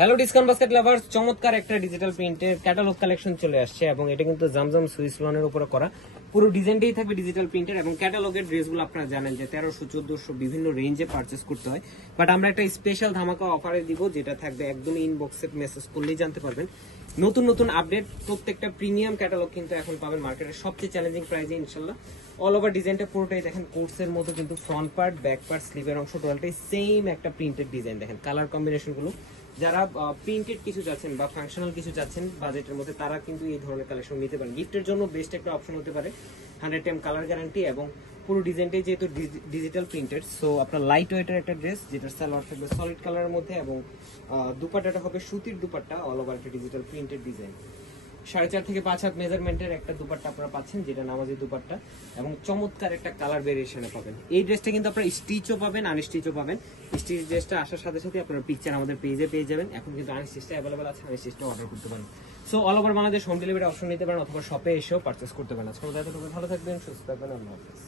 Hello discount basket lovers, চমৎকার একটা digital প্রিন্টের ক্যাটালগ কালেকশন চলে আসছে এবং এটা কিন্তু জামজাম সুইস লনের উপরে করা। পুরো ডিজাইনটাই থাকবে ডিজিটাল প্রিন্টের এবং ক্যাটালগের ড্রেসগুলো আপনারা জানেন যে 1300-1400 বিভিন্ন রেঞ্জে পারচেস করতে হয়। বাট আমরা একটা স্পেশাল ধামাকা অফারে দিব, যেটা থাকবে একদমই ইনবক্সে মেসেজ করলেই জানতে পারবেন। নতুন নতুন আপডেট, প্রত্যেকটা প্রিমিয়াম ক্যাটালগ কিন্তু এখন পাবেন মার্কেটের সবচেয়ে চ্যালেঞ্জিং প্রাইসে ইনশাল্লাহ। অল ওভার ডিজাইনটা পুরোটাই দেখেন কোর্সের মতো, কিন্তু ফ্রন্ট পার্ট, ব্যাক পার্ট, স্লিভের অংশ টোটালটাই সেম একটা প্রিন্টেড ডিজাইন। দেখেন কালার কম্বিনেশনগুলো, যারা প্রিন্টেড কিছু চাচ্ছেন বা ফাংশনাল কিছু চাচ্ছেন বাজেটের মধ্যে, তারা কিন্তু এই ধরনের কালেকশন নিতে পারেন। গিফটের জন্য বেস্ট একটা অপশন হতে পারে। 100 কালার গ্যারান্টি এবং পুরো ডিজাইনটাই যেহেতু ডিজিটাল প্রিন্টেড, সো আপনার লাইট ওয়েটের একটা ড্রেস, যেটার সালোয়ার থাকবে সলিড কালারের মধ্যে এবং দুপাট্টাটা হবে সুতির দুপাট্টা, অল ওভার একটা ডিজিটাল প্রিন্টেড ডিজাইন। 4.5 থেকে 5 হাত মেজারমেন্টের একটা দুপাট্টা আপনারা পাচ্ছেন, যেটা নামাজি দুপাট্টা, এবং চমৎকার একটা কালার ভেরিয়েশনে পাবেন। এই ড্রেসটা কিন্তু আপনারা স্টিচও পাবেন, আনস্টিচও পাবেন। স্টিচ ড্রেসটা আসার সাথে সাথে আপনারা পিকচার আমাদের পেজে পেয়ে যাবেন। এখন কিন্তু আনস্টিচটা অ্যাভেলেবল আছে, আনস্টিচটা অর্ডার করতে পারেন। So all over Bangladesh home delivery option নিতে পারেন অথবা শপে এসেও পারচেস করতে পারেন। আজকে ভালো থাকবেন, সুস্থ থাকবেন, আল্লাহ হাফেজ।